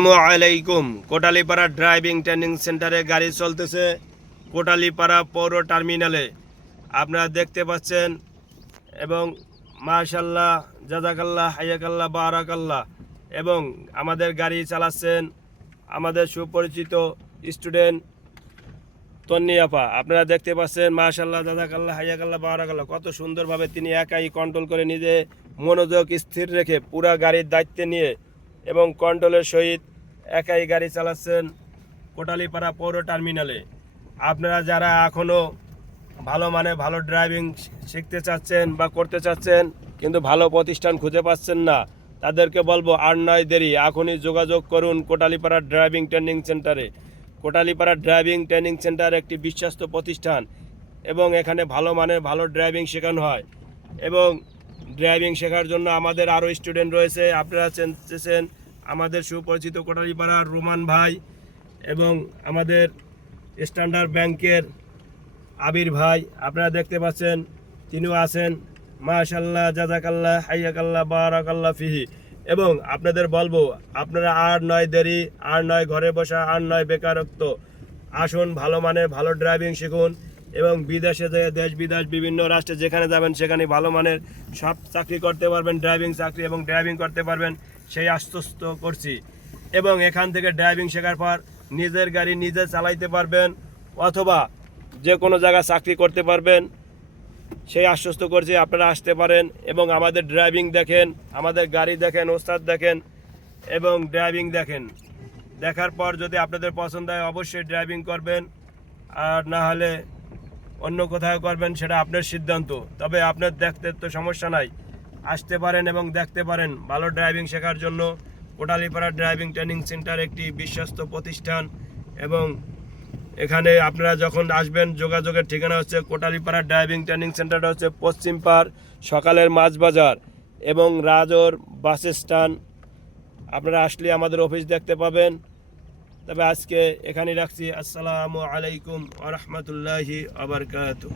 আসসালামু আলাইকুম। Kotalipara driving training সেন্টারে গাড়ি চলতেছে কোটালীপাড়া পৌর টার্মিনালে আপনারা দেখতে পাচ্ছেন। এবং মাশাল্লাহ, জাযাকাল্লাহ, হাইয়াকাল্লাহ, বারাকাল্লাহ। এবং আমাদের গাড়ি চালাচ্ছেন আমাদের সুপরিচিত স্টুডেন্ট তন্নি আপা। আপনারা দেখতে পাচ্ছেন মাশাল্লাহ, জাযাকাল্লাহ, হাইয়াকাল্লাহ, বারাকাল্লাহ। কত সুন্দরভাবে তিনি একাই কন্ট্রোল করে নিজে মনোযোগ স্থির রেখে পুরা গাড়ির দায়িত্বে নিয়ে এবং কন্ট্রোলের সহিত একাই গাড়ি চালাচ্ছেন কোটালীপাড়া পৌর টার্মিনালে। আপনারা যারা এখনও ভালো ড্রাইভিং শিখতে চাচ্ছেন বা করতে চাচ্ছেন কিন্তু ভালো প্রতিষ্ঠান খুঁজে পাচ্ছেন না, তাদেরকে বলবো আর নয় দেরি, এখনই যোগাযোগ করুন কোটালীপাড়া ড্রাইভিং ট্রেনিং সেন্টারে। কোটালীপাড়া ড্রাইভিং ট্রেনিং সেন্টার একটি বিশ্বস্ত প্রতিষ্ঠান এবং এখানে ভালো ড্রাইভিং শেখানো হয়। এবং ড্রাইভিং শেখার জন্য আমাদের আরও স্টুডেন্ট রয়েছে। আপনারা চেনতেছেন আমাদের সুপরিচিত কোটালীপাড়ার রোমান ভাই এবং আমাদের স্ট্যান্ডার্ড ব্যাংকের আবির ভাই। আপনারা দেখতে পাচ্ছেন তিনিও আছেন। মাশাল্লাহ, জাযাকাল্লাহ, হাইয়াকাল্লাহ, বারাকাল্লাহ ফিহি। এবং আপনাদের বলবো আপনারা আর নয় দেরি, আর নয় ঘরে বসা, আর নয় বেকারত্ব। আসুন ভালো ড্রাইভিং শিখুন এবং বিদেশে যেয়ে দেশ বিদেশ বিভিন্ন রাষ্ট্রে যেখানে যাবেন সেখানে ভালো মানের সব চাকরি করতে পারবেন, ড্রাইভিং চাকরি এবং ড্রাইভিং করতে পারবেন সেই আশ্বস্ত করছি। এবং এখান থেকে ড্রাইভিং শেখার পর নিজের গাড়ি নিজে চালাইতে পারবেন অথবা যে কোনো জায়গায় চাকরি করতে পারবেন সেই আশ্বস্ত করছি। আপনারা আসতে পারেন এবং আমাদের ড্রাইভিং দেখেন, আমাদের গাড়ি দেখেন, ওস্তাদ দেখেন এবং ড্রাইভিং দেখেন। দেখার পর যদি আপনাদের পছন্দ হয় অবশ্যই ড্রাইভিং করবেন, আর না হলে অন্য কোথাও করবেন সেটা আপনার সিদ্ধান্ত। তবে আপনার দেখতে তো সমস্যা নাই, আসতে পারেন এবং দেখতে পারেন। ভালো ড্রাইভিং শেখার জন্য কোটালীপাড়া ড্রাইভিং ট্রেনিং সেন্টার একটি বিশ্বস্ত প্রতিষ্ঠান। এবং এখানে আপনারা যখন আসবেন যোগাযোগের ঠিকানা হচ্ছে কোটালীপাড়া ড্রাইভিং ট্রেনিং সেন্টারটা হচ্ছে পশ্চিম পাড় সকালের মাছ বাজার এবং রাজোর বাস স্ট্যান্ড। আপনারা আসলে আমাদের অফিস দেখতে পাবেন। তবে আজকে এখানেই রাখছি। আসসালামু আলাইকুম ওয়া রাহমাতুল্লাহি ওয়া বারাকাতুহু।